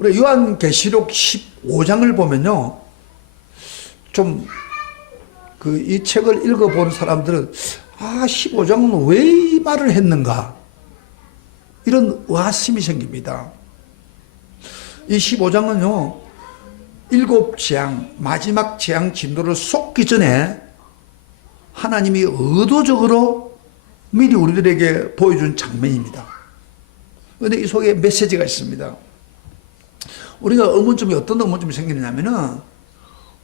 우리 요한계시록 15장을 보면요, 좀 이 책을 읽어본 사람들은 15장은 왜 이 말을 했는가, 이런 의아심이 생깁니다. 이 15장은요, 7재앙, 마지막 재앙 진도를 쏟기 전에 하나님이 의도적으로 미리 우리들에게 보여준 장면입니다. 그런데 이 속에 메시지가 있습니다. 우리가 어떤 의문점이 생기냐면은,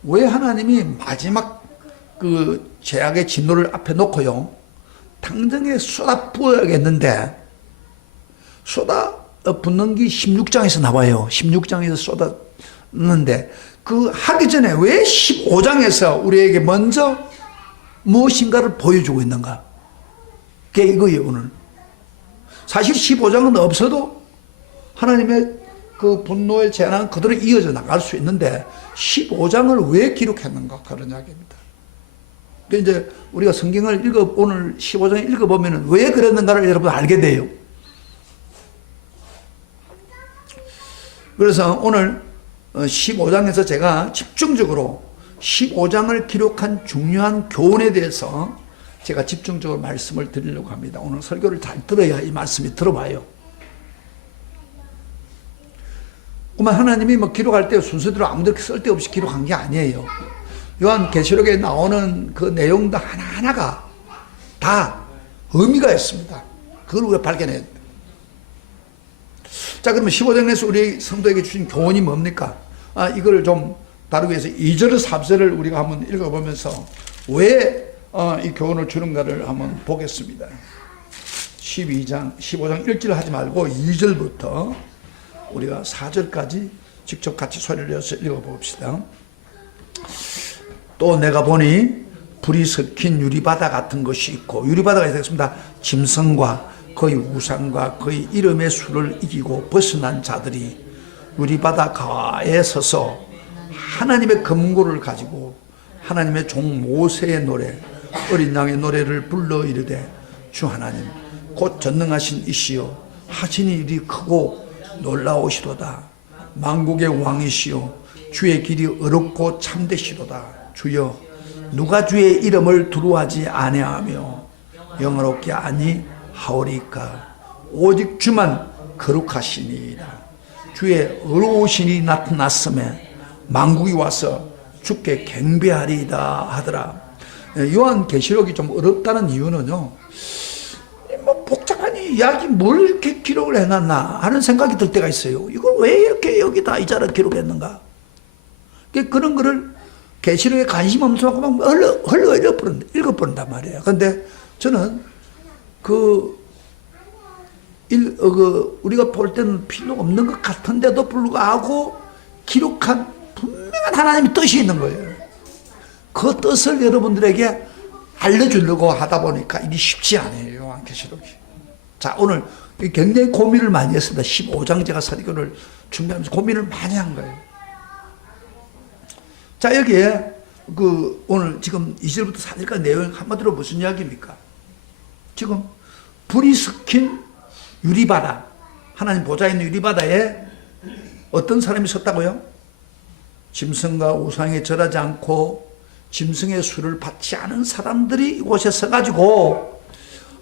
왜 하나님이 마지막 죄악의 진노를 앞에 놓고요, 당장에 쏟아 부어야겠는데, 쏟아 붓는 게 16장에서 나와요. 16장에서 쏟았는데, 하기 전에 왜 15장에서 우리에게 먼저 무엇인가를 보여주고 있는가? 그게 이거예요, 오늘. 사실 15장은 없어도 하나님의 분노의 재난은 그대로 이어져 나갈 수 있는데, 15장을 왜 기록했는가? 그런 이야기입니다. 이제 우리가 성경을 오늘 15장을 읽어보면 왜 그랬는가를 여러분 알게 돼요. 그래서 오늘 15장에서 제가 집중적으로 15장을 기록한 중요한 교훈에 대해서 제가 집중적으로 말씀을 드리려고 합니다. 오늘 설교를 잘 들어야 이 말씀이 들어봐요. 그러면 하나님이 기록할 때 순서대로 아무데나 쓸데없이 기록한 게 아니에요. 요한계시록에 나오는 그 내용도 하나하나가 다 의미가 있습니다. 그걸 우리가 발견해야 돼요. 자, 그러면 15장에서 우리 성도에게 주신 교훈이 뭡니까? 이걸 좀 다루기 위해서 2절에서 3절을 우리가 한번 읽어보면서 왜 이 교훈을 주는가를 한번 보겠습니다. 15장 1절 하지 말고 2절부터 우리가 4절까지 직접 같이 소리를 내서 읽어봅시다. 또 내가 보니 불이 섞인 유리바다 같은 것이 있고, 유리바다가 있습니다. 짐승과 그의 우상과 그의 이름의 수를 이기고 벗어난 자들이 유리바다 가에 서서 하나님의 금고를 가지고 하나님의 종 모세의 노래, 어린 양의 노래를 불러 이르되, 주 하나님 곧 전능하신 이시여, 하시는 일이 크고 놀라우시도다. 만국의 왕이시여, 주의 길이 어렵고 참되시도다. 주여, 누가 주의 이름을 두려워하지 아니하며 영어롭게 아니하오리까? 오직 주만 거룩하시니이다. 주의 의로우신이 나타났음에 만국이 와서 주께 경배하리이다 하더라. 요한계시록이 좀 어렵다는 이유는요, 복잡한 이야기 뭘 이렇게 기록을 해놨나 하는 생각이 들 때가 있어요. 이걸 왜 이렇게 여기다 이 자를 기록했는가? 그런 거를 계시록에 관심 없는 사람하고 막 흘러 읽어버린단 말이에요. 그런데 저는 우리가 볼 때는 필요 없는 것 같은데도 불구하고 기록한 분명한 하나님의 뜻이 있는 거예요. 그 뜻을 여러분들에게 알려주려고 하다 보니까 이게 쉽지 않아요, 요한계시록이. 자, 오늘 굉장히 고민을 많이 했습니다. 15장 제가 설교를 준비하면서 고민을 많이 한 거예요. 자, 여기에 오늘 지금 2절부터 4절까지 내용 한마디로 무슨 이야기입니까? 지금 불이 섞인 유리바다, 하나님 보좌에 있는 유리바다에 어떤 사람이 섰다고요? 짐승과 우상에 절하지 않고 짐승의 수를 받지 않은 사람들이 이곳에 서가지고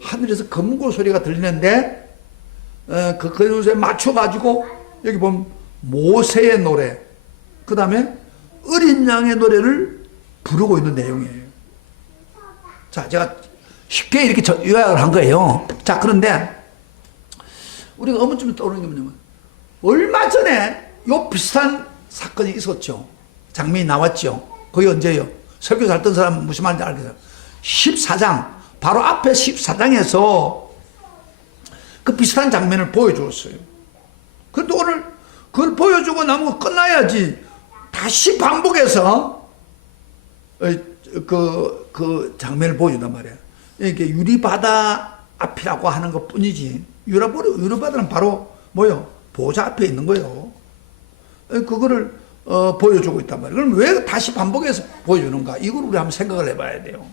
하늘에서 금고 소리가 들리는데, 그 소리에 맞춰가지고 여기 보면 모세의 노래, 그 다음에 어린 양의 노래를 부르고 있는 내용이에요. 자, 제가 쉽게 이렇게 요약을 한 거예요. 자, 그런데 우리가 의문점이 떠오르는 게 뭐냐면, 얼마 전에 요 비슷한 사건이 있었죠. 장면이 나왔죠. 그게 언제예요? 설교 잘 듣는 사람 무슨 말인지 알겠어요. 14장, 바로 앞에 14장에서 그 비슷한 장면을 보여주었어요. 그런데 오늘 그걸 보여주고 나면 끝나야지 다시 반복해서 그 장면을 보여준단 말이에요. 이게 유리바다 앞이라고 하는 것 뿐이지, 유리바다는 바로 뭐요? 보좌 앞에 있는 거예요. 그거를 보여주고 있단 말이에요. 그럼 왜 다시 반복해서 보여주는가? 이걸 우리 한번 생각을 해봐야 돼요.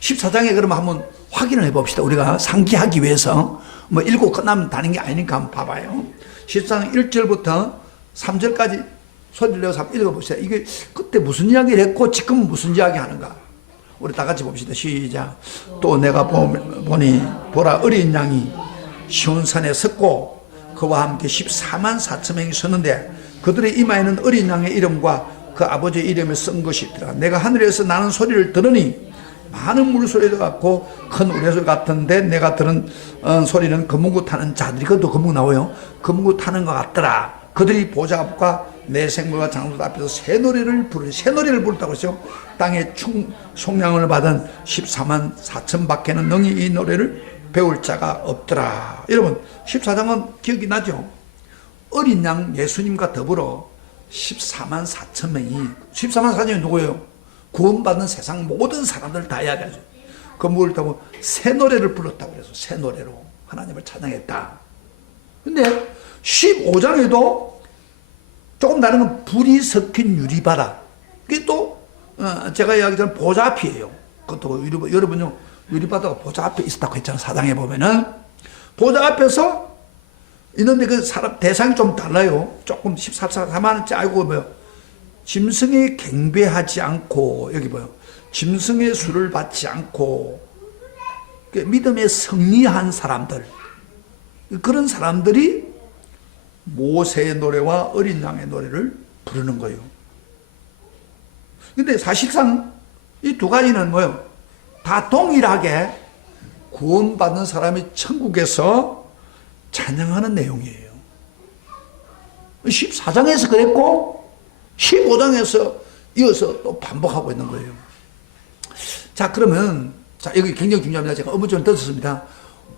14장에 그러면 한번 확인을 해봅시다. 우리가 상기하기 위해서. 읽고 끝나면 다는 게 아니니까 한번 봐봐요. 14장 1절부터 3절까지 소리를 내서 한번 읽어보세요. 이게 그때 무슨 이야기를 했고 지금은 무슨 이야기 하는가. 우리 다 같이 봅시다. 시작. 또 내가 보니 보라 어린 양이 시온산에 섰고 그와 함께 14만 4천 명이 섰는데 그들의 이마에는 어린 양의 이름과 그 아버지의 이름을 쓴 것이 있더라. 내가 하늘에서 나는 소리를 들으니 많은 물소리도 같고 큰 우레소 같은데 내가 들은 소리는 금은구 타는 자들이, 그것도 금은구 나와요. 금은구 타는 것 같더라. 그들이 보좌 앞과 내 생물과 장로들 앞에서 새 노래를 부르다고 했죠. 땅에 속량을 받은 14만 4천 밖에는 능히 이 노래를 배울 자가 없더라. 여러분 14장은 기억이 나죠? 어린 양 예수님과 더불어 14만 4천 명이, 14만 4천 명이 누구예요? 구원받은 세상 모든 사람들 다 이야기하죠. 그 뭘 타고 새 노래를 불렀다고 그래서 새 노래로 하나님을 찬양했다. 근데 15장에도 조금 다른 건 불이 섞인 유리바다. 그게 또 제가 이야기한 보좌 앞이에요. 그것도 여러분요, 유리바다가 보좌 앞에 있었다고 했잖아요. 4장에 보면은 보좌 앞에서 있는데 그 사람 대상이 좀 달라요. 조금 14만원짜리 알고 뭐요. 짐승에 경배하지 않고, 여기 뭐요, 짐승의 수를 받지 않고 믿음에 승리한 사람들, 그런 사람들이 모세의 노래와 어린 양의 노래를 부르는 거예요. 근데 사실상 이 두 가지는 뭐예요? 다 동일하게 구원받는 사람이 천국에서 찬양하는 내용이에요. 14장에서 그랬고 15장에서 이어서 또 반복하고 있는 거예요. 자, 그러면 자, 여기 굉장히 중요합니다. 제가 어느 정도 떴습니다.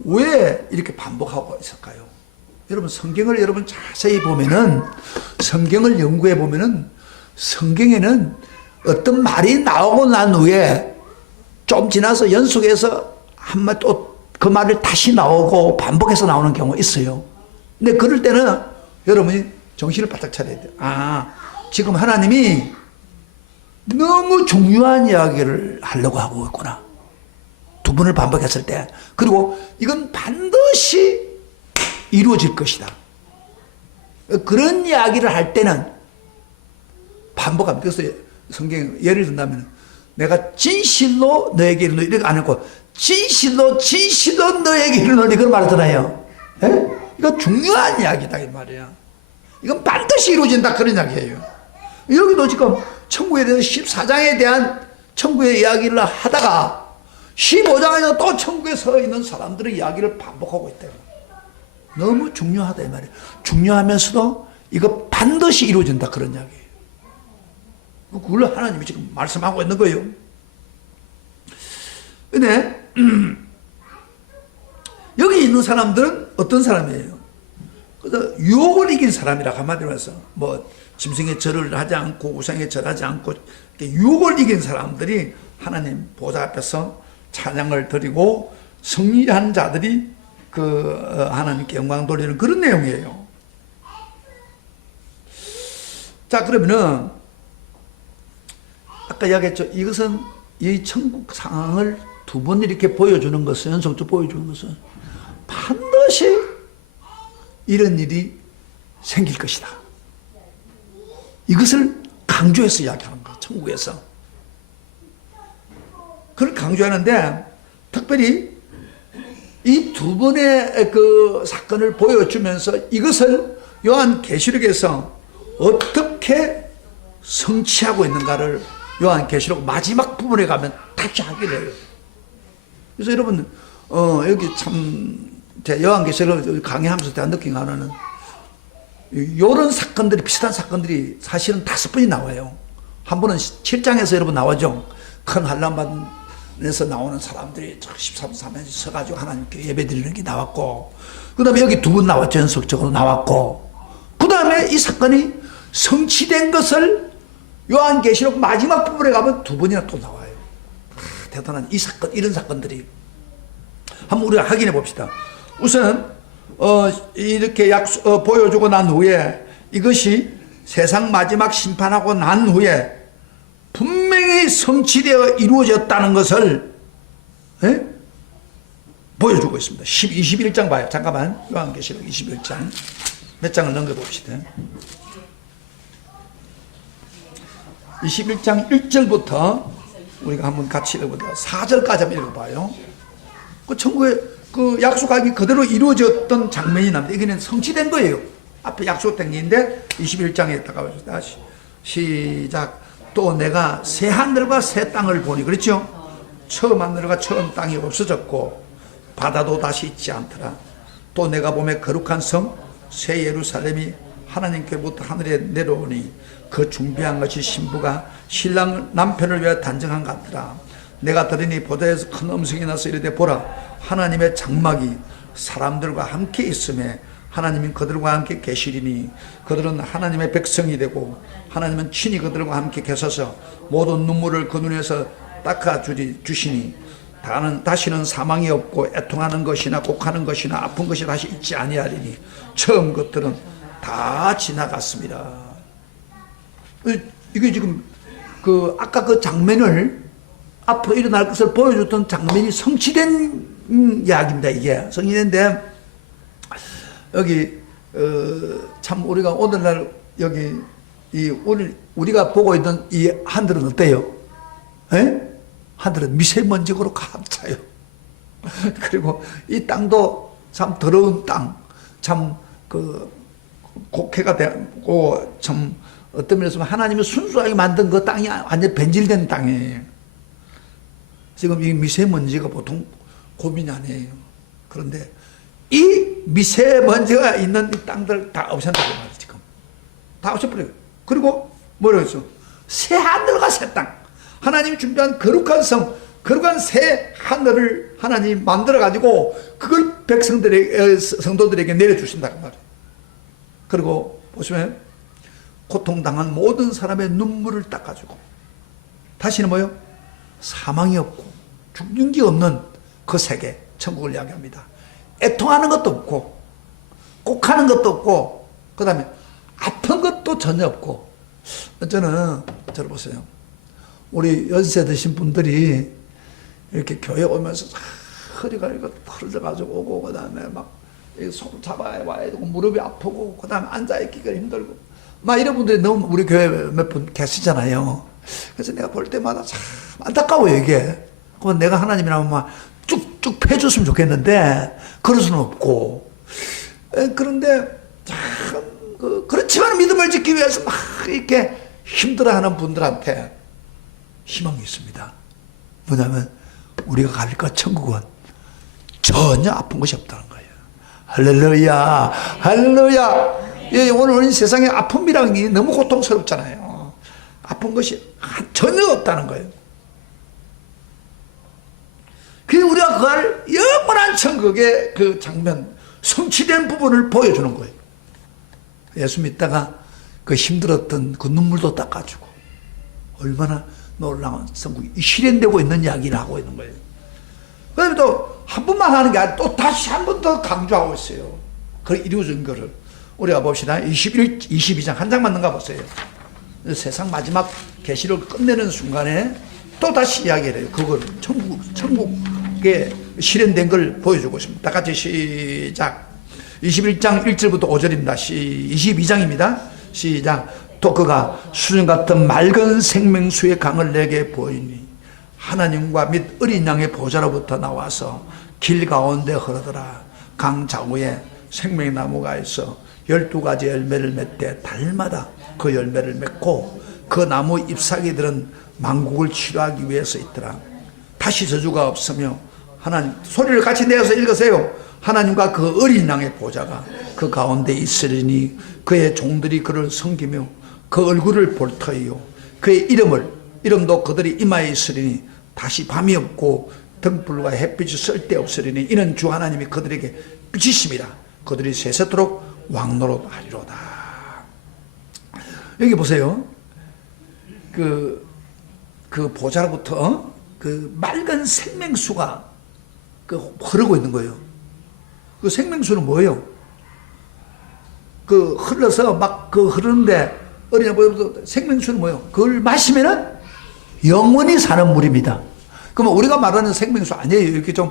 왜 이렇게 반복하고 있을까요? 여러분 성경을 여러분 자세히 보면은, 성경을 연구해 보면은 성경에는 어떤 말이 나오고 난 후에 좀 지나서 연속해서 한마디 또 그 말을 다시 나오고 반복해서 나오는 경우가 있어요. 근데 그럴 때는 여러분이 정신을 바짝 차려야 돼요. 아, 지금 하나님이 너무 중요한 이야기를 하려고 하고 있구나. 두 번을 반복했을 때. 그리고 이건 반드시 이루어질 것이다. 그런 이야기를 할 때는 반복합니다. 그래서 성경 예를 든다면 내가 진실로 너에게 이르노니 이렇게 안 했고 진실로 너에게 이르노니 그런 말을 들어요. 예? 이거 중요한 이야기다 이 말이야. 이건 반드시 이루어진다 그런 이야기예요. 여기도 지금 천국에 대해서 14장에 대한 천국의 이야기를 하다가 15장에서 또 천국에 서 있는 사람들의 이야기를 반복하고 있대요. 너무 중요하다 이 말이에요. 중요하면서도 이거 반드시 이루어진다 그런 이야기예요. 그걸 하나님이 지금 말씀하고 있는 거예요. 근데 여기 있는 사람들은 어떤 사람이에요? 그래서 유혹을 이긴 사람이라 한마디로 해서 뭐 짐승의 절을 하지 않고 우상의 절하지 않고 유혹을 이긴 사람들이 하나님 보좌 앞에서 찬양을 드리고 승리한 자들이 그 하나님께 영광 돌리는 그런 내용이에요. 자, 그러면은 아까 이야기했죠. 이것은 이 천국 상황을 두 번 이렇게 보여주는 것은, 연속적으로 보여주는 것은 반드시 이런 일이 생길 것이다. 이것을 강조해서 이야기하는 거예요. 천국에서. 그걸 강조하는데 특별히 이 두 번의 그 사건을 보여주면서 이것을 요한계시록에서 어떻게 성취하고 있는가를 요한계시록 마지막 부분에 가면 다시 하게 돼요. 그래서 여러분 여기 참 제가 요한계시록 강의하면서 제가 느낀 거 하나는 이런 사건들이, 비슷한 사건들이 사실은 5번이 나와요. 한 번은 7장에서 여러분 나오죠. 큰 한란반에서 나오는 사람들이 13사면에 서가지고 하나님께 예배드리는 게 나왔고, 그 다음에 여기 2번 나왔죠. 연속적으로 나왔고, 그 다음에 이 사건이 성취된 것을 요한계시록 마지막 부분에 가면 2번이나 또 나와요. 대단한 이 사건, 이런 사건들이. 한번 우리가 확인해 봅시다. 우선 이렇게 보여주고 난 후에 이것이 세상 마지막 심판하고 난 후에 분명히 성취되어 이루어졌다는 것을 보여주고 있습니다. 21장 봐요. 잠깐만. 요한계시록 21장 몇 장을 넘겨봅시다. 21장 1절부터 우리가 한번 같이 읽어보자. 4절까지 한번 읽어봐요. 그 천국의 그 약속하기 그대로 이루어졌던 장면이 납니다. 이게는 성취된 거예요. 앞에 약속된 게 있는데 21장에다가 다시 시작. 또 내가 새 하늘과 새 땅을 보니, 그렇죠? 처음 하늘과 처음 땅이 없어졌고 바다도 다시 있지 않더라. 또 내가 보매 거룩한 성 새 예루살렘이 하나님께부터 하늘에 내려오니 그 준비한 것이 신부가 신랑 남편을 위하여 단정한 것 같더라. 내가 들으니 보좌에서 큰 음성이 나서 이르되 보라, 하나님의 장막이 사람들과 함께 있음에 하나님은 그들과 함께 계시리니 그들은 하나님의 백성이 되고 하나님은 친히 그들과 함께 계셔서 모든 눈물을 그 눈에서 닦아 주시니 다시는 사망이 없고 애통하는 것이나 곡하는 것이나 아픈 것이 다시 있지 아니하리니 처음 것들은 다 지나갔습니다. 이게 지금 그 아까 그 장면을 앞으로 일어날 것을 보여줬던 장면이 성취된 이야기입니다. 이게 성취된데 여기 참 우리가 오늘날 여기 오늘 우리가 보고 있는 이 하늘은 어때요? 에? 하늘은 미세먼지로 가득 차요. 그리고 이 땅도 참 더러운 땅, 참 그 곡해가 되고 참 어떤 면에서 하나님이 순수하게 만든 그 땅이 완전 변질된 땅이에요. 지금 이 미세먼지가 보통 고민이 아니에요. 그런데 이 미세먼지가 있는 이 땅들 다 없앤다고 말이에요. 지금 다 없애버려요. 그리고 뭐라고 했어? 새 하늘과 새 땅, 하나님이 준비한 거룩한 성, 거룩한 새 하늘을 하나님이 만들어 가지고 그걸 백성들에게, 성도들에게 내려주신다고 말이에요. 그리고 보시면 고통당한 모든 사람의 눈물을 닦아주고 다시는 뭐요? 사망이 없고 죽는 게 없는 그 세계, 천국을 이야기합니다. 애통하는 것도 없고 곡하는 것도 없고 그 다음에 아픈 것도 전혀 없고. 저는 보세요. 우리 연세 드신 분들이 이렇게 교회 오면서 허리가 이렇게 흐르져가지고 오고 그 다음에 막 손 잡아야 와야 되고 무릎이 아프고 그 다음에 앉아있기가 힘들고 막 이런 분들이 너무 우리 교회 몇 분 계시잖아요. 그래서 내가 볼 때마다 참 안타까워요 이게. 그럼 내가 하나님이라면 막 쭉쭉 펴줬으면 좋겠는데 그럴 수는 없고. 그런데 참 그렇지만 믿음을 지키기 위해서 막 이렇게 힘들어하는 분들한테 희망이 있습니다. 뭐냐면 우리가 갈 것 천국은 전혀 아픈 것이 없다는 거예요. 할렐루야, 할렐루야. 예, 오늘 세상에 아픔이라는 게 너무 고통스럽잖아요. 아픈 것이 전혀 없다는 거예요. 그래서 우리가 그걸 영원한 천국의 그 장면, 성취된 부분을 보여주는 거예요. 예수 믿다가 그 힘들었던 그 눈물도 닦아주고 얼마나 놀라운 성국이 실현되고 있는 이야기를 하고 있는 거예요. 그다음에 또 한 번만 하는 게 아니라 또 다시 한 번 더 강조하고 있어요. 그 이루어진 거를 우리가 봅시다. 22장 한 장만 넘가 보세요. 세상 마지막 계시를 끝내는 순간에 또 다시 이야기를 해요. 그걸 천국에 실현된 걸 보여주고 있습니다. 다 같이 시작. 21장 1절부터 5절입니다. 22장입니다. 시작. 또 그가 수정 같은 맑은 생명수의 강을 내게 보이니 하나님과 및 어린 양의 보좌로부터 나와서 길 가운데 흐르더라. 강 좌우에 생명나무가 있어 12가지 열매를 맺되 달마다 그 열매를 맺고 그 나무 잎사귀들은 만국을 치료하기 위해서 있더라. 다시 저주가 없으며 하나님, 소리를 같이 내어서 읽으세요. 하나님과 그 어린 양의 보좌가 그 가운데 있으리니 그의 종들이 그를 섬기며 그 얼굴을 볼 터이요 그의 이름도 그들이 이마에 있으리니 다시 밤이 없고 등불과 햇빛이 쓸데없으리니 이는 주 하나님이 그들에게 비치심이라. 그들이 세세토록 왕노릇하리로다. 여기 보세요. 그 보좌로부터 그 맑은 생명수가 흐르고 있는 거예요. 그 생명수는 뭐예요? 그 흘러서 막 흐르는데 어린애 보여도 생명수는 뭐예요? 그걸 마시면은 영원히 사는 물입니다. 그러면 우리가 말하는 생명수 아니에요. 이렇게 좀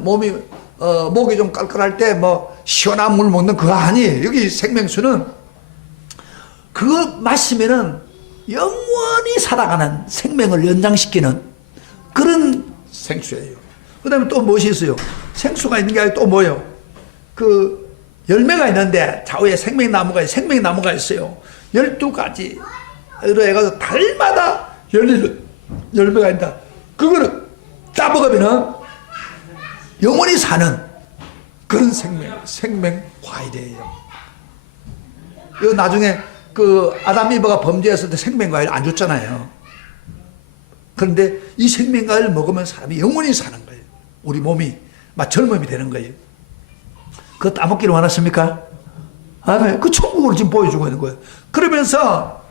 목이 좀 깔깔할 때 뭐 시원한 물 먹는 그거 아니에요. 여기 생명수는 그거 마시면은 영원히 살아가는 생명을 연장시키는 그런 생수예요. 그 다음에 또 무엇이 있어요? 생수가 있는 게 아니라 또 뭐예요? 그 열매가 있는데 좌우에 생명나무가 있어요. 12가지로 해가지고 달마다 열리는 열매가 있다. 그거는 따먹으면은 영원히 사는 그런 생명 과일이에요. 이거 나중에 그 아담 이브가 범죄했을 때 생명 과일 안 줬잖아요. 그런데 이 생명 과일을 먹으면 사람이 영원히 사는 거예요. 우리 몸이 막 젊음이 되는 거예요. 그거 따먹기를 원하십니까? 아멘. 그 천국을 지금 보여주고 있는 거예요. 그러면서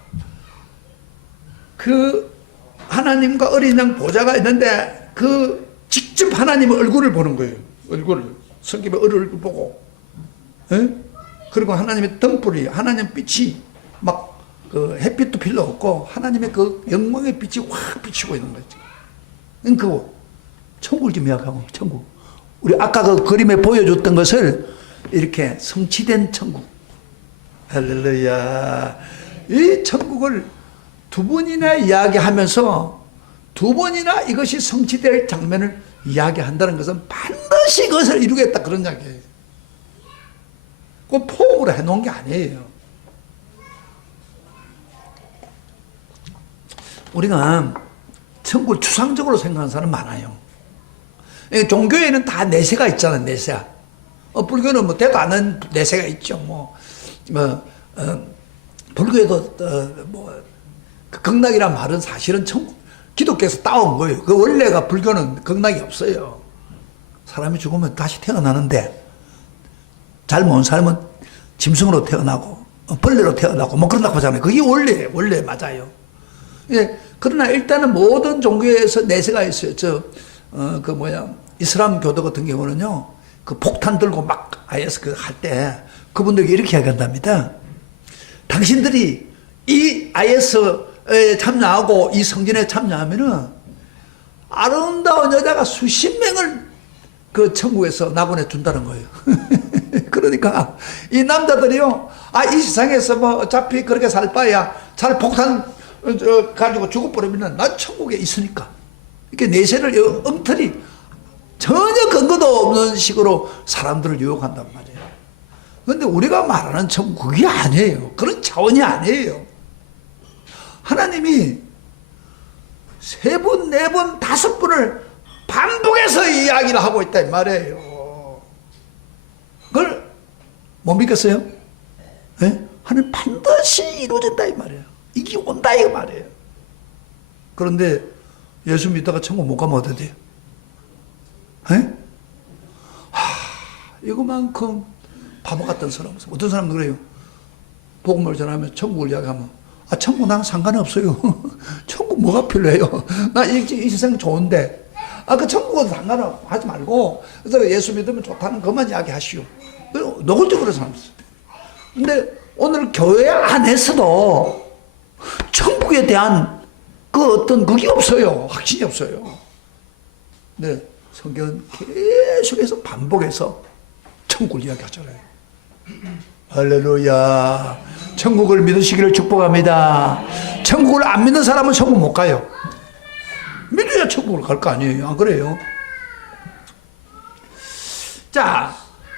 그 하나님과 어린 양 보좌가 있는데 그 직접 하나님의 얼굴을 보는 거예요. 얼굴을. 성경의 얼굴을 보고. 에? 그리고 하나님의 등불이, 하나님 빛이 막 그 햇빛도 필요 없고 하나님의 그 영광의 빛이 확 비치고 있는 거죠. 그 천국을 좀 이야기하고, 천국. 우리 아까 그 그림에 보여줬던 것을 이렇게 성취된 천국. 할렐루야. 이 천국을 두 번이나 이야기하면서 두 번이나 이것이 성취될 장면을 이야기한다는 것은 반드시 그것을 이루겠다 그런 이야기예요. 그 포옹으로 해놓은 게 아니에요. 우리가 천국을 추상적으로 생각하는 사람 많아요. 종교에는 다 내세가 있잖아요. 내세. 불교는 뭐 대도 않은 내세가 있죠. 불교에도 그 극락이란 말은 사실은 기독교에서 따온 거예요. 그 원래가 불교는 극락이 없어요. 사람이 죽으면 다시 태어나는데 잘 모르는 사람은 짐승으로 태어나고 벌레로 태어나고 뭐 그런다고 하잖아요. 그게 원래 맞아요. 예, 그러나 일단은 모든 종교에서 내세가 있어요. 이슬람 교도 같은 경우는요, 그 폭탄 들고 막 IS 할 때 그분들에게 이렇게 이야기한답니다. 당신들이 이 IS에 참여하고 이 성전에 참여하면은 아름다운 여자가 수십 명을 그 천국에서 낙원에 준다는 거예요. 그러니까 이 남자들이요, 이 세상에서 뭐 어차피 그렇게 살 바야 잘 폭탄 가지고 죽어버리면 난 천국에 있으니까 이렇게 내세를 엉터리 전혀 근거도 없는 식으로 사람들을 유혹한단 말이에요. 그런데 우리가 말하는 천국 그게 아니에요. 그런 차원이 아니에요. 하나님이 3번, 4번, 5번을 반복해서 이야기를 하고 있다 이 말이에요. 그걸 못 믿겠어요? 네? 하나님 반드시 이루어진다 이 말이에요. 이게 온다 이 말이에요. 그런데 예수 믿다가 천국 못 가면 어떻게 돼요? 네? 이거만큼 바보 같은 사람 없어요. 어떤 사람도 그래요. 복음을 전하면 천국을 이야기하면 천국 나랑 상관없어요. 천국 뭐가 필요해요? 나 이 세상 좋은데 그 천국은 상관하지 말고 그래서 예수 믿으면 좋다는 것만 이야기하시오. 노골적으로 사람 있어요. 근데 오늘 교회 안에서도 천국에 대한 그 어떤 그게 없어요. 확신이 없어요. 네, 성경은 계속해서 반복해서 천국을 이야기하잖아요. 할렐루야. 천국을 믿으시기를 축복합니다. 천국을 안 믿는 사람은 천국 못 가요. 믿어야 천국을 갈 거 아니에요. 안 그래요? 자,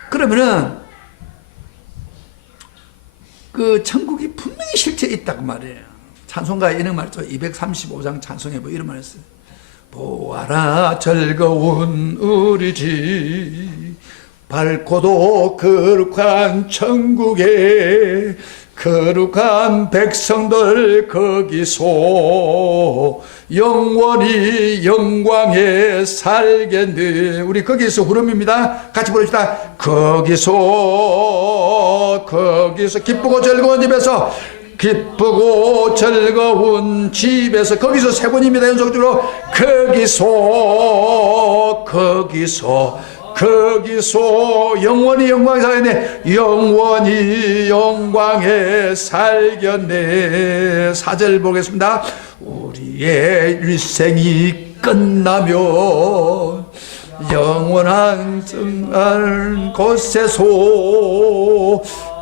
그러면은 그 천국이 분명히 실제 있다고 말이에요. 찬송가에 이런 말이죠. 235장 찬송에 뭐 이런 말 했어요. 보아라 즐거운 우리 집 밝고도 거룩한 천국에 거룩한 백성들 거기서 영원히 영광에 살겠네. 우리 거기서 후렴입니다. 같이 부릅시다. 거기서 기쁘고 즐거운 집에서 기쁘고 즐거운 집에서 거기서 세 번입니다. 연속적으로 거기서 영원히 영광에 살겠네. 영원히 영광에 살겠네. 4절 보겠습니다. 우리의 일생이 끝나면 영원한 정말 곳에서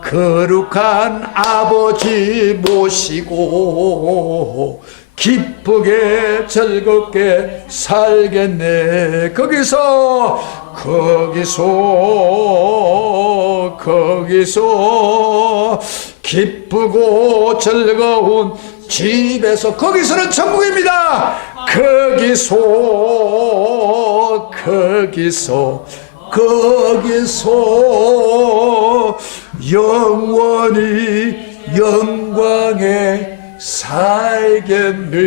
거룩한 아버지 모시고 기쁘게 즐겁게 살겠네. 거기서 기쁘고 즐거운 집에서, 거기서는 천국입니다. 거기서 영원히 영광에 살겠네.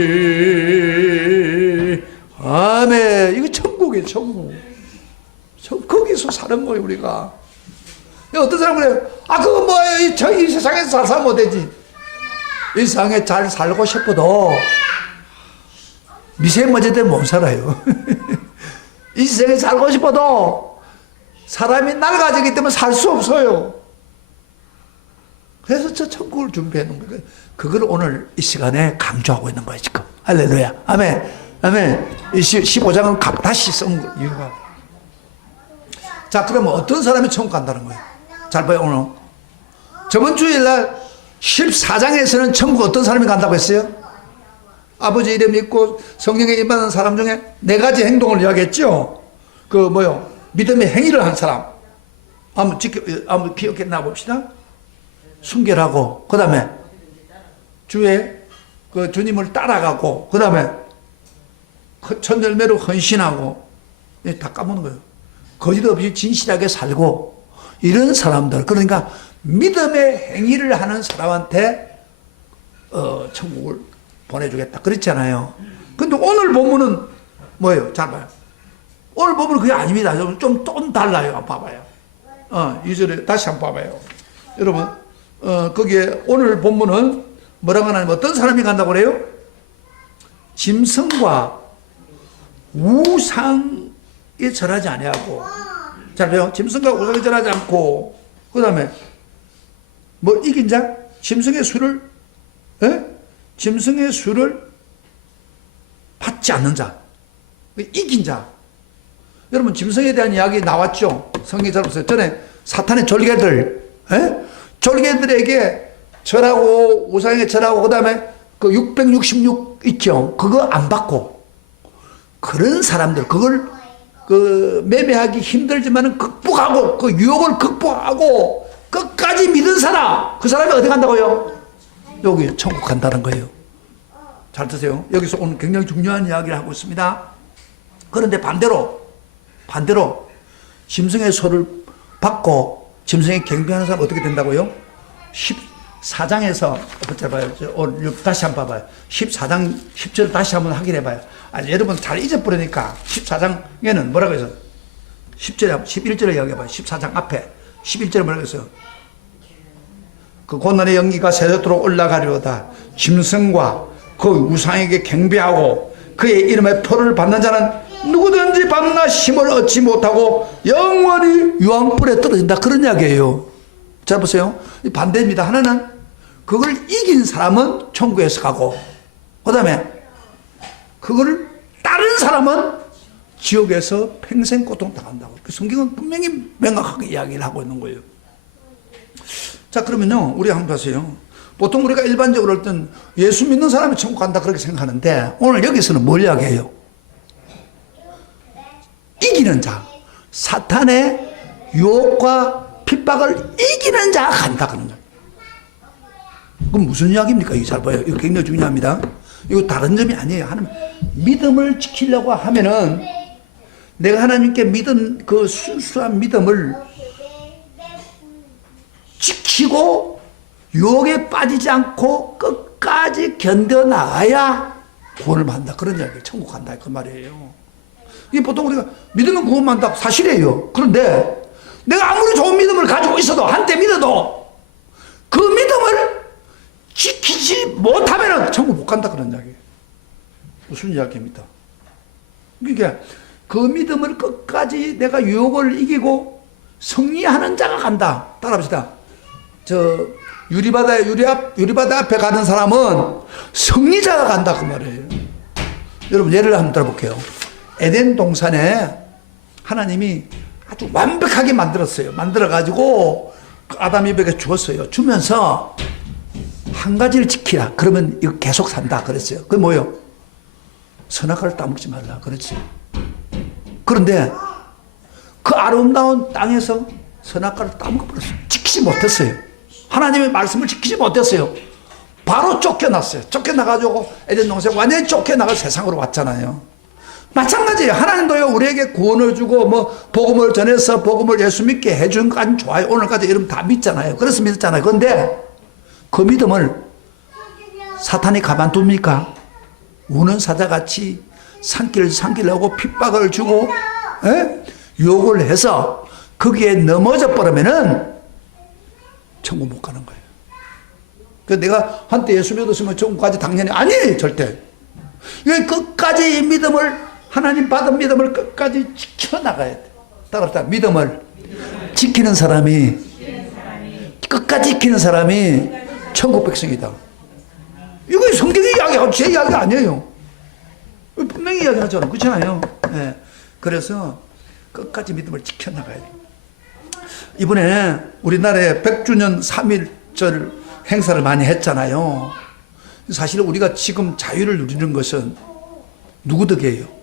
아멘. 이거 천국이에요, 천국. 거기서 사는 거예요, 우리가. 어떤 사람은 그래요. 그거 뭐예요? 이 세상에서 잘 살면 못되지. 이 세상에 잘 살고 싶어도 미세먼지 때문에 못 살아요. 이 세상에 살고 싶어도 사람이 낡아지기 때문에 살 수 없어요. 그래서 저 천국을 준비해 놓은 거예요. 그걸 오늘 이 시간에 강조하고 있는 거예요, 지금. 할렐루야. 아멘. 아멘. 이 15장은 다시 쓴 이유가. 자, 그러면 어떤 사람이 천국 간다는 거예요? 잘 봐요, 오늘. 저번 주일날 14장에서는 천국 어떤 사람이 간다고 했어요? 아버지 이름 믿고 성령에 임하는 사람 중에 4가지 행동을 이야기했죠? 믿음의 행위를 한 사람. 한번 기억해 놔봅시다. 순결하고, 그 다음에 주의 주님을 따라가고, 그 다음에 천열매로 헌신하고, 다 까먹는 거예요. 거짓 없이 진실하게 살고, 이런 사람들, 그러니까 믿음의 행위를 하는 사람한테 천국을 보내주겠다 그랬잖아요. 근데 오늘 본문은 뭐예요? 잘 봐요. 오늘 본문은 그게 아닙니다. 좀 달라요. 한번 봐봐요. 2절에 다시 한번 봐봐요. 여러분, 거기에 오늘 본문은 뭐라고 하냐면 어떤 사람이 간다고 그래요? 짐승과 우상에 절하지 아니하고, 잘 봐요. 짐승과 우상에 절하지 않고, 그 다음에 이긴 자? 짐승의 수를 받지 않는 자. 이긴 자. 여러분, 짐승에 대한 이야기 나왔죠? 성경에 잘 보세요. 전에 사탄의 졸개들에게 절하고, 우상에 절하고, 그 다음에 666 있죠? 그거 안 받고, 그런 사람들, 그걸 매매하기 힘들지만은 극복하고, 그 유혹을 극복하고, 끝까지 믿은 사람, 그 사람이 어디 간다고요? 여기 천국 간다는 거예요. 잘 드세요. 여기서 오늘 굉장히 중요한 이야기를 하고 있습니다. 그런데 반대로 짐승의 소를 받고 짐승에 경배하는 사람 어떻게 된다고요? 14장에서 오늘 다시 한번 봐봐요. 14장 10절 다시 한번 확인해 봐요. 여러분 잘 잊어버리니까 14장에는 뭐라고 해서 11절에 이야기해 봐요. 14장 앞에 11절에 뭐라고 했어요? 그 고난의 연기가 새도록 올라가리로다. 짐승과 그 우상에게 경배하고 그의 이름에 표를 받는 자는 누구든지 밤낮 힘을 얻지 못하고 영원히 유황불에 떨어진다. 그런 이야기예요. 잘 보세요. 반대입니다. 하나는 그걸 이긴 사람은 천국에서 가고, 그 다음에 그걸 따른 사람은 지옥에서 평생 고통당한다고. 성경은 분명히 명확하게 이야기를 하고 있는 거예요. 자, 그러면요, 우리 한번 보세요. 보통 우리가 일반적으로 어떤 예수 믿는 사람이 천국 간다 그렇게 생각하는데, 오늘 여기서는 뭘 이야기해요? 이기는 자, 사탄의 유혹과 핍박을 이기는 자가 간다 그런 거예요. 그럼 무슨 이야기입니까? 이거 잘 봐요. 이거 굉장히 중요합니다. 이거 다른 점이 아니에요. 하나님 믿음을 지키려고 하면은 내가 하나님께 믿은 그 순수한 믿음을 지키고 유혹에 빠지지 않고 끝까지 견뎌나가야 구원을 받는다. 그런 이야기예요. 천국 간다. 그 말이에요. 이게 보통 우리가 믿으면 구원받는다. 사실이에요. 그런데 내가 아무리 좋은 믿음을 가지고 있어도, 한때 믿어도 그 믿음을 지키지 못하면 천국 못 간다. 그런 이야기예요. 무슨 이야기입니까? 그러니까 그 믿음을 끝까지 내가 유혹을 이기고 승리하는 자가 간다. 따라합시다. 유리바다 앞에 가는 사람은 승리자가 간다. 그 말이에요. 여러분, 예를 한번 들어볼게요. 에덴 동산에 하나님이 아주 완벽하게 만들었어요. 만들어가지고 아담 이브에게 주었어요. 주면서 한 가지를 지키라. 그러면 이거 계속 산다. 그랬어요. 그게 뭐예요? 선악과를 따먹지 말라. 그렇지. 그런데 그 아름다운 땅에서 선악과를 따먹어버렸어요. 지키지 못했어요. 하나님의 말씀을 지키지 못했어요. 바로 쫓겨났어요. 쫓겨나가지고 에덴 동산 완전히 쫓겨나가 세상으로 왔잖아요. 마찬가지예요. 하나님도요, 우리에게 구원을 주고, 복음을 전해서 복음을 예수 믿게 해준 것까지 좋아요. 오늘까지 여러분 다 믿잖아요. 그래서 믿었잖아요. 그런데 그 믿음을 사탄이 가만둡니까? 우는 사자같이 산길하고 핍박을 주고, 욕을 해서 거기에 넘어져 버리면은 천국 못 가는 거예요. 그 내가 한때 예수 믿었으면 천국까지 당연히 아니, 절대. 이 끝까지 믿음을, 하나님 받은 믿음을 끝까지 지켜나가야 돼. 따라서 믿음을 지키는 사람이, 끝까지 지키는 사람이 천국 백성이다. 이거 성경의 이야기하고 제 이야기 아니에요. 분명히 이야기하잖아요. 그렇잖아요. 네. 그래서 끝까지 믿음을 지켜나가야 돼. 이번에 우리나라에 100주년 3.1절 행사를 많이 했잖아요. 사실 우리가 지금 자유를 누리는 것은 누구 덕이에요?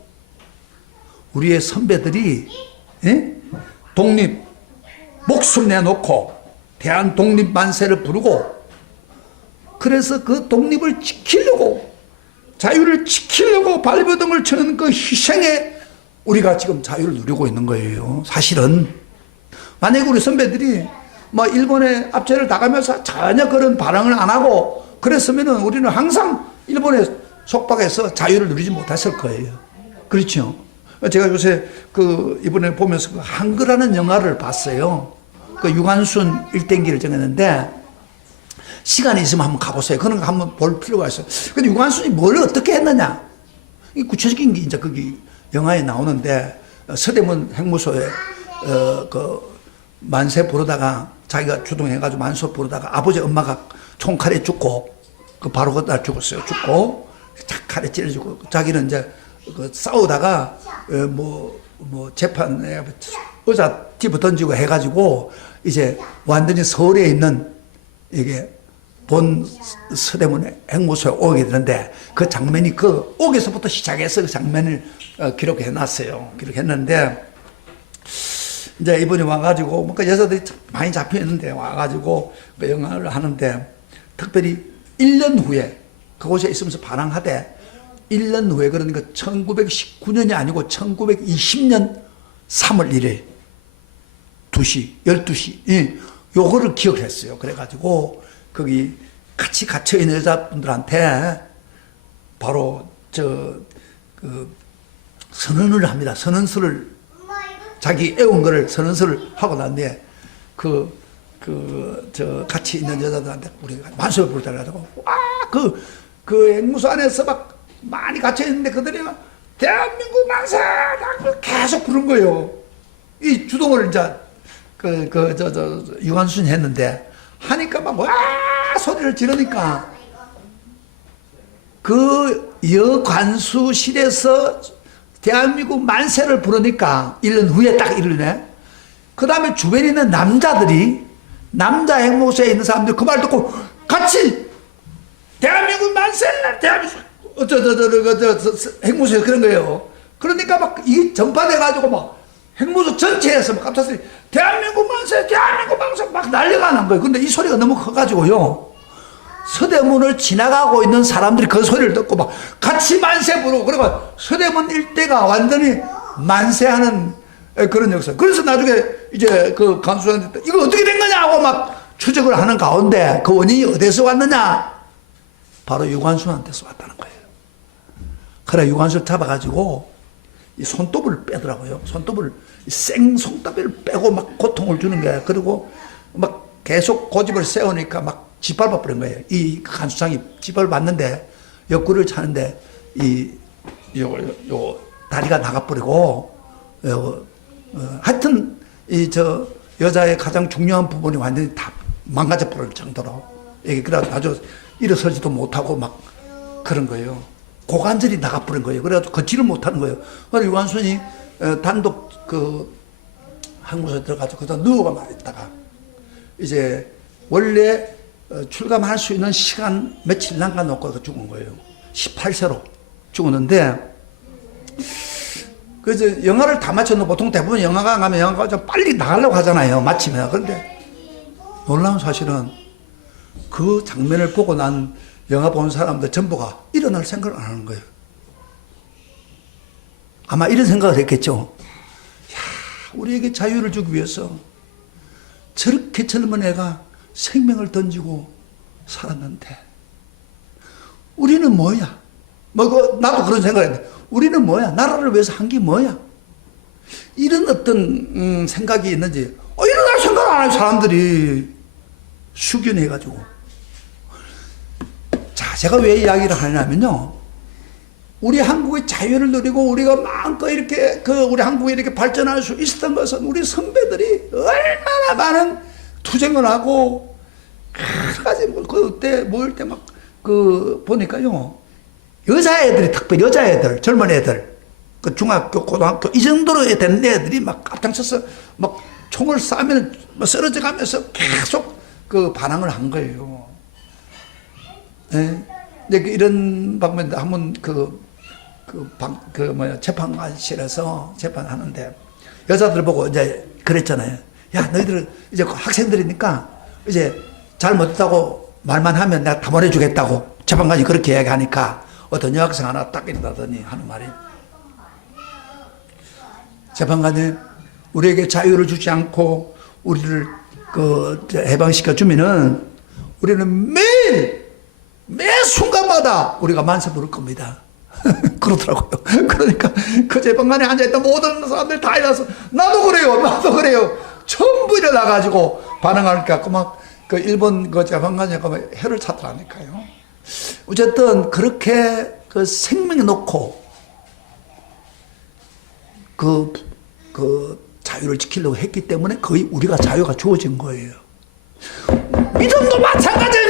우리의 선배들이 독립, 목숨 내놓고 대한 독립 만세를 부르고, 그래서 그 독립을 지키려고, 자유를 지키려고 발버둥을 치는 그 희생에 우리가 지금 자유를 누리고 있는 거예요. 사실은 만약에 우리 선배들이 일본의 압제를 당하면서 전혀 그런 반응을 안 하고 그랬으면은 우리는 항상 일본에 속박해서 자유를 누리지 못했을 거예요. 그렇죠? 제가 요새 이번에 보면서 그 한글하는 영화를 봤어요. 그 유관순 일대기를 정했는데, 시간이 있으면 한번 가보세요. 그런 거 한번 볼 필요가 있어요. 근데 유관순이 뭘 어떻게 했느냐? 이 구체적인 게 이제 거기 영화에 나오는데, 서대문 행무소에 만세 부르다가 자기가 주동해가지고 만세 부르다가 아버지 엄마가 총칼에 죽고, 바로 그날 죽었어요. 죽고 칼에 찔러주고, 자기는 이제 싸우다가 재판에 의자 집어 던지고 해가지고 이제 완전히 서울에 있는 이게 본 서대문 행무소에 오게 되는데, 그 장면이 옥에서부터 시작해서 그 장면을 기록해 놨어요. 기록했는데, 이제 이번에 와가지고 뭔가 여자들이 많이 잡혀 있는데 와가지고 그 영화를 하는데, 특별히 1년 후에 그곳에 있으면서 반항하되, 1년 후에, 그러니까 1919년이 아니고 1920년 3월 1일 2시, 12시 요거를 기억했어요. 그래가지고 거기 같이 갇혀있는 여자분들한테 바로 선언을 합니다. 선언서를, 자기 애운 거를 선언서를 하고 난데, 같이 있는 여자들한테 우리가 만세를 부르자 그래가지고, 그 행무소 안에서 막 많이 갇혀있는데 그들이 대한민국 만세! 계속 부른 거예요. 이 주동을 이제, 유관순이 했는데, 하니까 막, 소리를 지르니까, 그 여관수실에서 대한민국 만세를 부르니까, 1년 후에 딱 1년에, 그 다음에 주변에 있는 남자들이, 남자 행무소에 있는 사람들 그 말 듣고 같이, 대한민국 만세! 대한민국, 행무소에서 그런 거예요. 그러니까 막 이 전파돼가지고 막 행무소 전체에서 막 갑자기 대한민국 만세, 대한민국 만세 막 난리가 난 거예요. 근데 이 소리가 너무 커가지고요, 서대문을 지나가고 있는 사람들이 그 소리를 듣고 막 같이 만세 부르고, 그리고 서대문 일대가 완전히 만세하는 그런 역사. 그래서 나중에 이제 그 간수한테 이거 어떻게 된 거냐 하고 막 추적을 하는 가운데, 그 원인이 어디서 왔느냐? 바로 유관순한테서 왔다는 거예요. 그래, 유관순을 잡아가지고 이 손톱을 빼더라고요. 생손톱을 빼고 막 고통을 주는 거예요. 그리고 막 계속 고집을 세우니까 막 짓밟아 버린 거예요. 이 간수장이 짓밟아 봤는데, 옆구리를 차는데 요 다리가 나가버리고, 하여튼 여자의 가장 중요한 부분이 완전히 다 망가져 버릴 정도로, 이게 그래가지고 아주 일어서지도 못하고 막 그런 거예요. 고관절이 나가버린 거예요. 그래가지고 걷지를 못하는 거예요. 그래서 유관순이 단독 그 항무소에 들어가서 거기다 누워가 말했다가, 이제 원래 출감할 수 있는 시간 며칠 남겨놓고 죽은 거예요. 18세로 죽었는데, 그래서 영화를 다 마쳤는데 보통 대부분 영화관 가면 영화가 좀 빨리 나가려고 하잖아요. 마치면. 그런데 놀라운 사실은 그 장면을 보고 난 영화 본 사람들 전부가 일어날 생각을 안 하는 거예요. 아마 이런 생각을 했겠죠. 야, 우리에게 자유를 주기 위해서 저렇게 젊은 애가 생명을 던지고 살았는데 우리는 뭐야? 나도 그런 생각을 했는데 우리는 뭐야? 나라를 위해서 한 게 뭐야? 이런 어떤 생각이 있는지 일어날 생각을 안 하는 사람들이 숙연해가지고. 자, 제가 왜 이야기를 하냐면요, 우리 한국의 자유를 누리고 우리가 마음껏 이렇게 우리 한국이 이렇게 발전할 수 있었던 것은 우리 선배들이 얼마나 많은 투쟁을 하고 여러 가지 그때 모일 때 막 보니까요, 여자애들이 특별히 여자애들, 젊은 애들, 중학교, 고등학교 이 정도로 된 애들이 막 앞장서서 막 총을 쏴면 쓰러져 가면서 계속 반항을 한 거예요. 네. 이런 방면에 한번 재판관실에서 재판하는데 여자들 보고 이제 그랬잖아요. 야, 너희들 이제 학생들이니까 이제 잘못했다고 말만 하면 내가 다 보내주겠다고 재판관이 그렇게 이야기하니까 어떤 여학생 하나 딱 일어나더니 하는 말이, 재판관이 우리에게 자유를 주지 않고 우리를 해방시켜 주면은 우리는 매 순간마다 우리가 만세 부를 겁니다. 그러더라고요. 그러니까 그 재판관에 앉아있던 모든 사람들 다 일어나서 나도 그래요. 전부 일어나가지고 반응하니까 일본 재판관이 혀를 찾더라니까요. 어쨌든 그렇게 생명을 놓고 자유를 지키려고 했기 때문에 거의 우리가 자유가 주어진 거예요. 믿음도 마찬가지예요.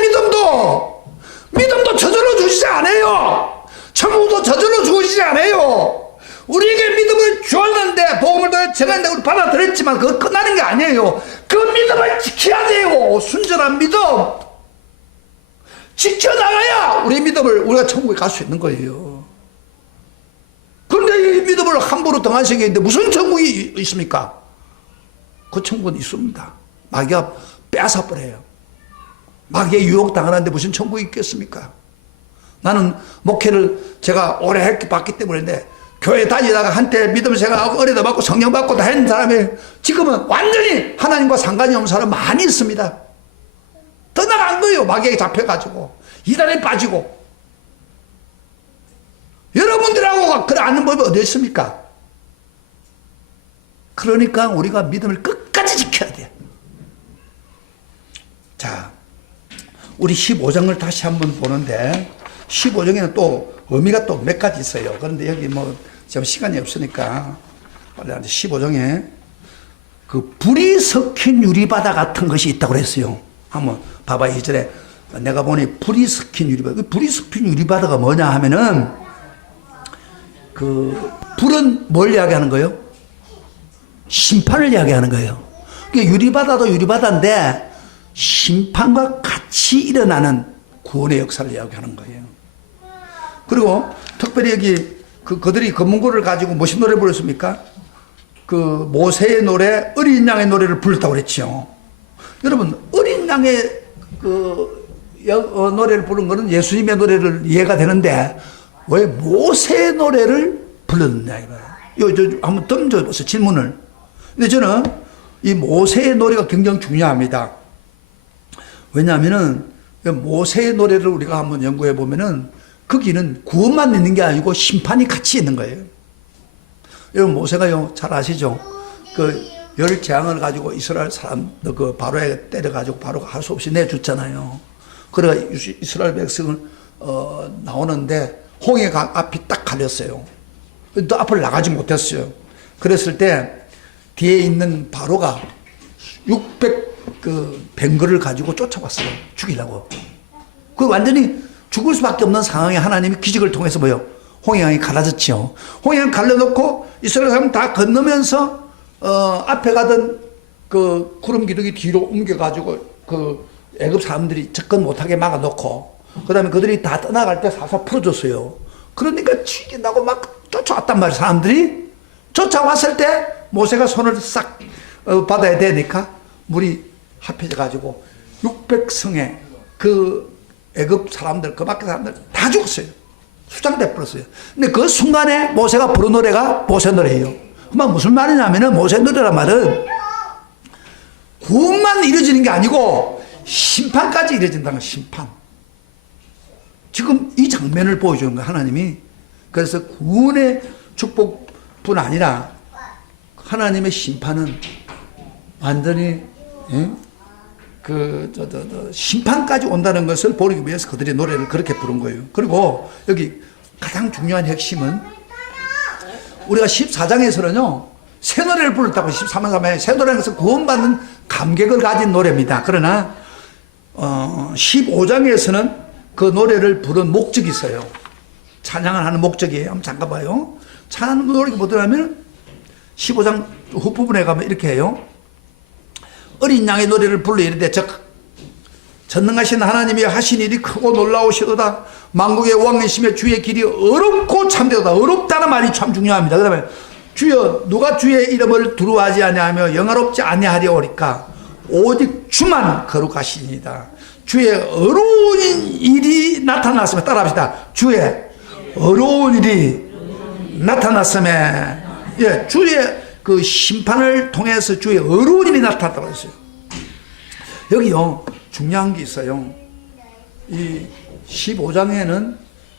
믿음도 저절로 주시지 않아요. 천국도 저절로 주시지 않아요. 우리에게 믿음을 주었는데, 복음을 전했는데 우리 받아들였지만 그거 끝나는 게 아니에요. 그 믿음을 지켜야 돼요. 순전한 믿음 지켜나가야 우리 믿음을 우리가 천국에 갈 수 있는 거예요. 그런데 이 믿음을 함부로 등한시켰는데 무슨 천국이 있습니까? 그 천국은 있습니다. 마귀가 빼앗아버려요. 마귀의 유혹당하는데 무슨 천국이 있겠습니까? 나는 목회를 제가 오래 했기 때문에 교회 다니다가 한때 믿음 생활하고 은혜도 받고 성령 받고 다 했는 사람이 지금은 완전히 하나님과 상관이 없는 사람 많이 있습니다. 떠나간 거예요. 마귀에게 잡혀가지고 이단에 빠지고. 여러분들하고 그래 아는 법이 어디 있습니까? 그러니까 우리가 믿음을 끝까지 지켜야 돼. 자, 우리 15장을 다시 한번 보는데 15장에는 또 의미가 또 몇 가지 있어요. 그런데 여기 지금 시간이 없으니까 빨리 15장에 불이 섞인 유리바다 같은 것이 있다고 그랬어요. 한번 봐봐요. 이전에 내가 보니 불이 섞인 유리바다. 불이 섞인 유리바다가 뭐냐 하면은 불은 뭘 이야기하는 거예요? 심판을 이야기하는 거예요. 유리바다도 유리바다인데 심판과 같이 일어나는 구원의 역사를 이야기하는 거예요. 그리고 특별히 여기 그들이 검은고를 가지고 무슨 노래 부르습니까? 모세의 노래, 어린 양의 노래를 불렀다고 그랬죠. 여러분, 어린 양의 노래를 부른 거는 예수님의 노래를 이해가 되는데 왜 모세의 노래를 불렀느냐 이거예요. 한번 던져보세요, 질문을. 근데 저는 이 모세의 노래가 굉장히 중요합니다. 왜냐하면은 모세의 노래를 우리가 한번 연구해 보면은 거기는 구원만 있는 게 아니고 심판이 같이 있는 거예요. 여러분, 모세가요, 잘 아시죠? 열 재앙을 가지고 이스라엘 사람들 바로에 때려가지고 바로가 할 수 없이 내줬잖아요. 그래가 이스라엘 백성을 나오는데 홍해강 앞이 딱 가렸어요. 또 앞을 나가지 못했어요. 그랬을 때 뒤에 있는 바로가 600 뱅거를 가지고 쫓아왔어요. 죽이려고. 완전히 죽을 수밖에 없는 상황에 하나님이 기적을 통해서 홍해강이 갈라졌죠. 홍해강 갈라놓고 이스라엘 사람 다 건너면서 앞에 가던 그 구름 기둥이 뒤로 옮겨가지고 그 애굽 사람들이 접근 못하게 막아놓고 그 다음에 그들이 다 떠나갈 때 살살 풀어줬어요. 그러니까 죽인다고 막 쫓아왔단 말이에요. 사람들이 쫓아왔을 때 모세가 손을 싹 받아야 되니까 물이 합해져 가지고 600성의 그 애굽 사람들, 그 밖에 사람들 다 죽었어요. 수장돼 버렸어요. 근데 그 순간에 모세가 부른 노래가 모세 노래예요. 그만 무슨 말이냐면은 모세 노래란 말은 구원만 이루어지는 게 아니고 심판까지 이루어진다는 거예요. 심판. 지금 이 장면을 보여주는 거예요. 하나님이. 그래서 구원의 축복뿐 아니라 하나님의 심판은 완전히 심판까지 온다는 것을 보기 위해서 그들이 노래를 그렇게 부른 거예요. 그리고 여기 가장 중요한 핵심은 우리가 14장에서는요 새 노래를 불렀다고 13만 3에 새 노래는 것은 구원받는 감격을 가진 노래입니다. 그러나 15장에서는 그 노래를 부른 목적이 있어요. 찬양을 하는 목적이에요. 한번 잠깐 봐요. 찬양 노래가 뭐더라면 15장 후부분에 가면 이렇게 해요. 어린 양의 노래를 불러 이르되 전능하신 하나님이 하신 일이 크고 놀라우시도다. 만국의 왕이시며 주의 길이 어렵고 참되도다. 어렵다는 말이 참 중요합니다. 그 다음에 주여 누가 주의 이름을 두려워하지 아니하며 영화롭지 아니하리오리까 오직 주만 거룩하시니이다. 주의 어려운 일이 나타났으면 따라합시다. 주의 어려운 일이 나타났으면 예, 주의 그 심판을 통해서 주의 어려운 일이 나타났다고 했어요. 여기요 중요한 게 있어요. 이 15장에는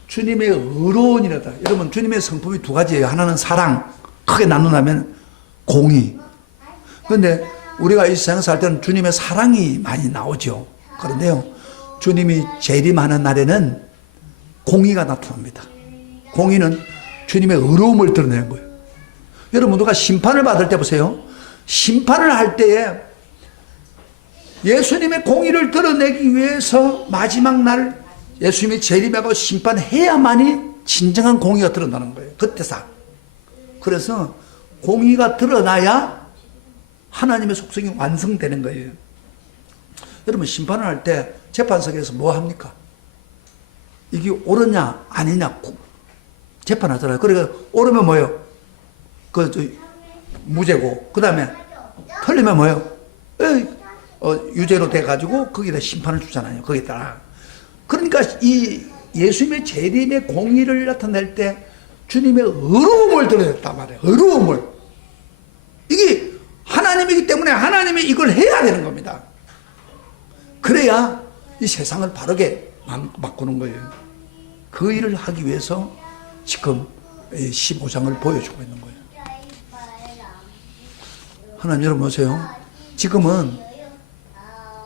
주님의 어려운 일이다. 여러분 주님의 성품이 두 가지예요. 하나는 사랑, 크게 나누면 공의. 그런데 우리가 이 세상 살 때는 주님의 사랑이 많이 나오죠. 그런데요 주님이 재림하는 날에는 공의가 나타납니다. 공의는 주님의 어려움을 드러내는 거예요. 여러분 누가 심판을 받을 때 보세요. 심판을 할 때에 예수님의 공의를 드러내기 위해서 마지막 날 예수님이 재림하고 심판해야만이 진정한 공의가 드러나는 거예요. 그때서. 그래서 공의가 드러나야 하나님의 속성이 완성되는 거예요. 여러분 심판을 할 때 재판석에서 뭐 합니까? 이게 옳으냐 아니냐 재판하잖아요. 그러니까 옳으면 뭐예요? 무죄고 그 다음에 틀리면 뭐예요? 유죄로 돼가지고 거기다 심판을 주잖아요. 거기에 따라. 그러니까 이 예수님의 재림의 공의를 나타낼 때 주님의 어려움을 드러냈단 말이에요. 어려움을. 이게 하나님이기 때문에 하나님이 이걸 해야 되는 겁니다. 그래야 이 세상을 바르게 바꾸는 거예요. 그 일을 하기 위해서 지금 15장을 보여주고 있는 거예요. 하나님 여러분 보세요. 지금은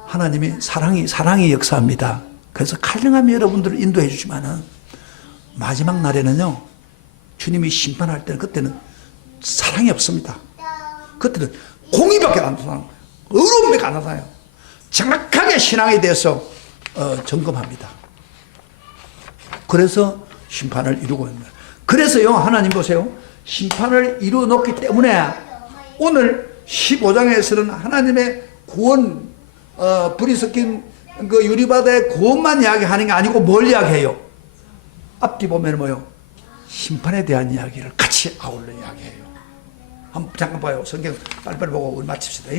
하나님이 사랑이 역사합니다. 그래서 칼등하며 여러분들을 인도해 주지만은 마지막 날에는요 주님이 심판할 때는 그때는 사랑이 없습니다. 그때는 공의밖에 안 나타나는 거예요. 어려움밖에 안 나타나요. 정확하게 신앙에 대해서 점검합니다. 그래서 심판을 이루고 있는 거예요. 그래서요 하나님 보세요. 심판을 이루어 놓기 때문에 오늘 15장에서는 하나님의 구원 불이 섞인 그 유리바다의 구원만 이야기하는 게 아니고 뭘 이야기해요? 앞뒤 보면 뭐요? 심판에 대한 이야기를 같이 아울러 이야기해요. 한번 잠깐 봐요. 성경 빨리빨리 보고 우리 마칩시다.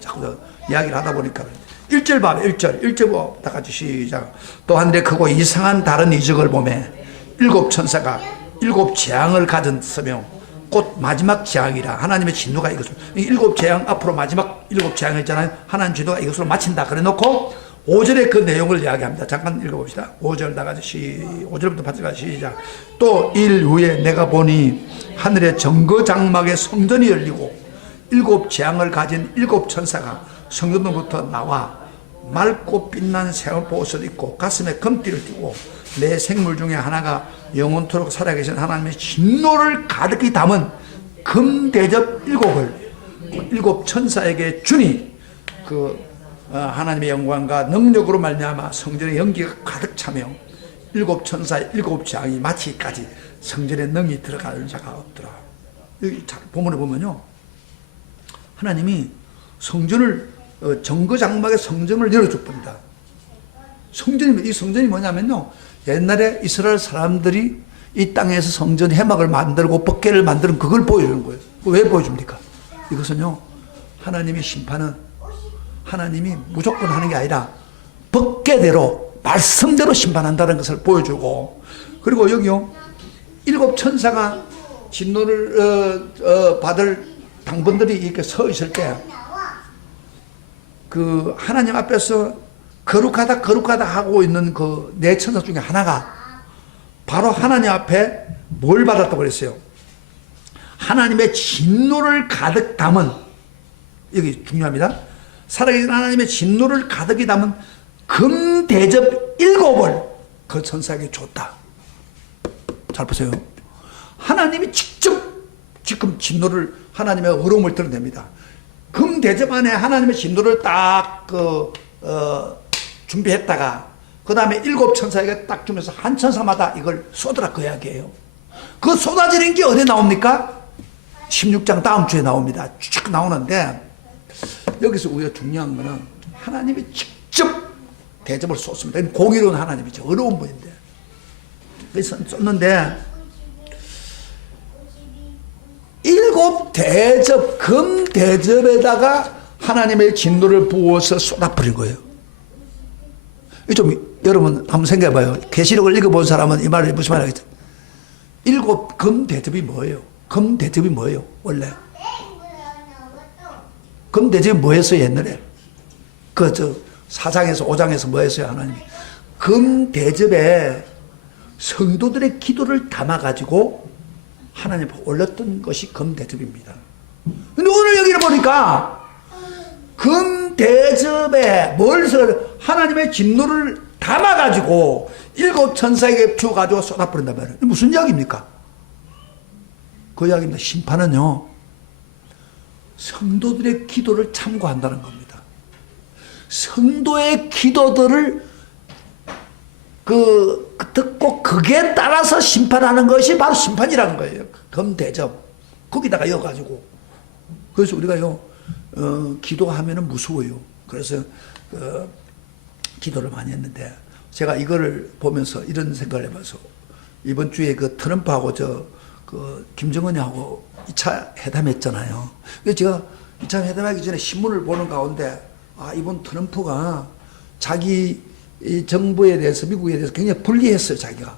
자꾸 이야기를 하다 보니까 1절 봐요. 1절 다 같이 시작. 또 하늘에 크고 이상한 다른 이적을 보매 일곱 천사가 일곱 재앙을 가졌으며 곧 마지막 재앙이라 하나님의 진노가 이것을 일곱 재앙 앞으로 마지막 일곱 재앙 있잖아요. 하나님 진노가 이것으로 마친다 그래 놓고 5절에 그 내용을 이야기합니다. 잠깐 읽어봅시다. 5절 다 같이 5절부터 8절까지 시작. 또 일 후에 내가 보니 하늘의 정거장막의 성전이 열리고 일곱 재앙을 가진 일곱 천사가 성전으로부터 나와 맑고 빛난 새우포 옷을 입고 가슴에 금띠를 띠고 내 생물 중에 하나가 영원토록 살아계신 하나님의 진노를 가득히 담은 금대접 일곱을 일곱 천사에게 주니 하나님의 영광과 능력으로 말미암아 성전의 연기가 가득 차며 일곱 천사의 일곱 재앙이 마치기까지 성전에 능히 들어가는 자가 없더라. 여기 본문에 보면요 하나님이 성전을 정거장막의 성전을 열어줄 겁니다. 이 성전이 뭐냐면요, 옛날에 이스라엘 사람들이 이 땅에서 성전 해막을 만들고 법궤를 만드는 그걸 보여주는 거예요. 왜 보여줍니까? 이것은요, 하나님의 심판은 하나님이 무조건 하는 게 아니라 법궤대로 말씀대로 심판한다는 것을 보여주고, 그리고 여기요, 7 천사가 진노를 받을 당번들이 이렇게 서 있을 때 그 하나님 앞에서 거룩하다 하고 있는 그 4 천사 중에 하나가 바로 하나님 앞에 뭘 받았다고 그랬어요? 하나님의 진노를 가득 담은, 여기 중요합니다. 살아계신 하나님의 진노를 가득히 담은 금 대접 7을 그 천사에게 줬다. 잘 보세요. 하나님이 직접 지금 진노를, 하나님의 어려움을 드러냅니다. 금 대접 안에 하나님의 진노를 딱 준비했다가 그 다음에 7 천사에게 딱 주면서 한 천사마다 이걸 쏟으라, 그 이야기예요. 그 쏟아지는 게 어디 나옵니까? 16장 다음 주에 나옵니다. 쭉 나오는데, 여기서 우리가 중요한 거는 하나님이 직접 대접을 쏟습니다. 공의로운 하나님이죠. 어려운 분인데. 그래서 쏟는데 7 대접, 금 대접에다가 하나님의 진노를 부어서 쏟아버린 거예요. 좀 여러분 한번 생각해봐요. 계시록을 읽어본 사람은 이 말을 무슨 말 하겠죠? 7 금 대접이 뭐예요? 금 대접이 뭐예요? 원래 금 대접이 뭐였어요? 옛날에 사장에서 5장에서 뭐 했어요? 하나님이 금 대접에 성도들의 기도를 담아가지고 하나님 앞에 올렸던 것이 금 대접입니다. 근데 오늘 여기를 보니까 금 대접에 뭘 써? 하나님의 진노를 담아가지고 7 천사에게 주어가지고 쏟아버린단 말이에요. 무슨 이야기입니까? 그 이야기입니다. 심판은요, 성도들의 기도를 참고한다는 겁니다. 성도의 기도들을 듣고 그게 따라서 심판하는 것이 바로 심판이라는 거예요. 금 대접. 거기다가 이어가지고. 그래서 우리가요, 기도하면은 무서워요. 그래서, 기도를 많이 했는데, 제가 이거를 보면서 이런 생각을 해봐서, 이번 주에 그 트럼프하고 김정은이하고 2차 회담했잖아요. 그래서 제가 2차 회담하기 전에 신문을 보는 가운데, 이번 트럼프가 자기 이 정부에 대해서, 미국에 대해서 굉장히 불리했어요, 자기가.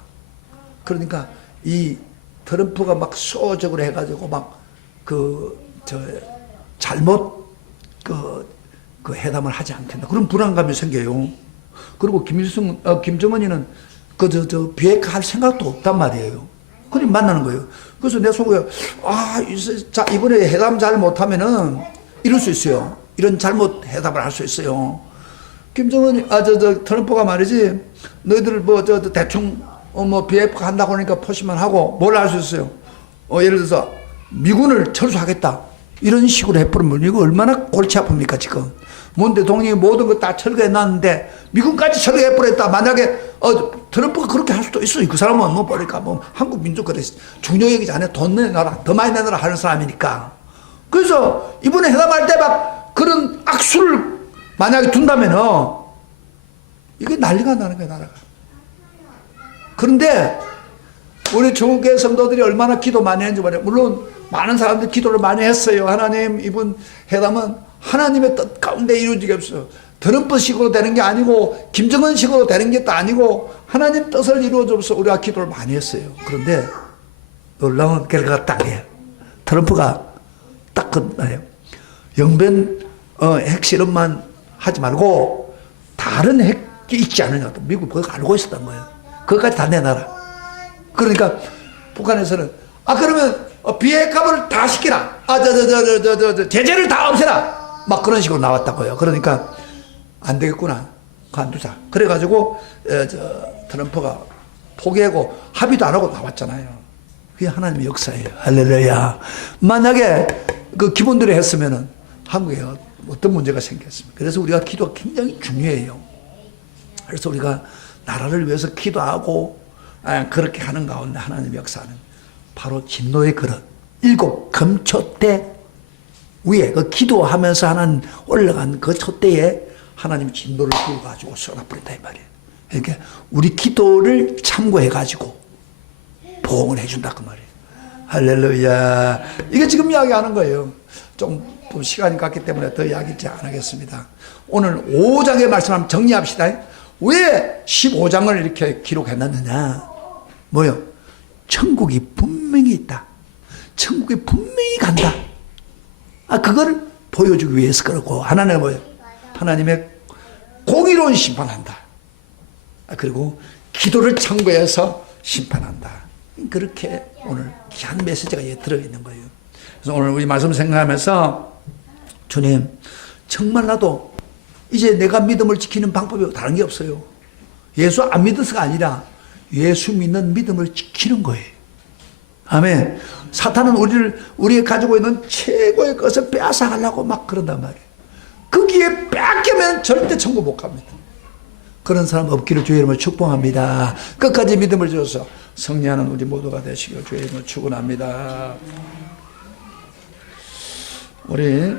그러니까 이 트럼프가 막 소적으로 해가지고 잘못 회담을 하지 않겠나. 그런 불안감이 생겨요. 그리고 김정은이는 비핵화할 생각도 없단 말이에요. 그럼 만나는 거예요. 그래서 내 속에, 이번에 회담 잘 못하면은 이럴 수 있어요. 이런 잘못 회담을 할 수 있어요. 김정은이, 트럼프가 말이지, 너희들 대충, 비핵화 한다고 하니까 포시만 하고 뭘 할 수 있어요? 예를 들어서, 미군을 철수하겠다. 이런 식으로 해버리면 이거 얼마나 골치 아픕니까, 지금. 문 대통령이 모든 거 다 철거해 놨는데, 미군까지 철거해버렸다. 만약에, 트럼프가 그렇게 할 수도 있어요. 그 사람은 한국 민족 그래. 중요 얘기 전에 돈 내놔라. 더 많이 내놔라 하는 사람이니까. 그래서, 이번에 회담할 때 그런 악수를 만약에 둔다면은 이게 난리가 나는 거야, 나라가. 그런데 우리 중국의 성도들이 얼마나 기도 많이 했는지 말이야. 물론 많은 사람들이 기도를 많이 했어요. 하나님, 이번 회담은 하나님의 뜻 가운데 이루어지게 없어요. 트럼프식으로 되는 게 아니고 김정은식으로 되는 게 또 아니고 하나님 뜻을 이루어줘서 우리가 기도를 많이 했어요. 그런데 놀라운 결과가 딱이에요. 트럼프가 딱 끝나요. 영변 핵실험만 하지 말고 다른 핵이 있지 않느냐. 미국 그거 알고 있었던 거예요. 그것까지 다 내놔라. 그러니까 북한에서는 그러면 비핵화를 다 시키라. 제재를 다 없애라. 막 그런 식으로 나왔다고요. 그러니까 안 되겠구나. 관두자. 그래가지고 트럼프가 포기하고 합의도 안 하고 나왔잖아요. 그게 하나님의 역사예요. 할렐루야. 만약에 그 기본대로 했으면은 한국에 어떤 문제가 생겼습니까? 그래서 우리가 기도가 굉장히 중요해요. 그래서 우리가 나라를 위해서 기도하고 그렇게 하는 가운데 하나님의 역사는 바로 진노의 그릇 7 금초 때 위에 그 기도하면서 하나님 올라간 그 촛대에 하나님 진노를 부어가지고 쏟아버린다 이 말이에요. 이렇게 우리 기도를 참고해가지고 보응을 해준다 그 말이에요. 할렐루야. 이게 지금 이야기하는 거예요. 좀 시간이 갔기 때문에 더 이야기 안 하겠습니다. 오늘 5장의 말씀 한번 정리합시다. 왜 15장을 이렇게 기록해놨느냐? 뭐요? 천국이 분명히 있다. 천국이 분명히 간다. 그걸 보여주기 위해서 그러고, 하나는 뭐예요? 하나님의 공의로운 심판한다. 그리고 기도를 참고해서 심판한다. 그렇게 오늘 귀한 메시지가 여기 들어있는 거예요. 그래서 오늘 우리 말씀 생각하면서, 주님, 정말 나도 이제 내가 믿음을 지키는 방법이 다른 게 없어요. 예수 안 믿어서가 아니라 예수 믿는 믿음을 지키는 거예요. 아멘. 사탄은 우리가 가지고 있는 최고의 것을 빼앗아가려고 막 그런단 말이에요. 거기에 뺏기면 절대 천국 못 갑니다. 그런 사람 없기를 주의 이름으로 축복합니다. 끝까지 믿음을 줘서 승리하는 우리 모두가 되시길 주의 이름으로 축원합니다. 우리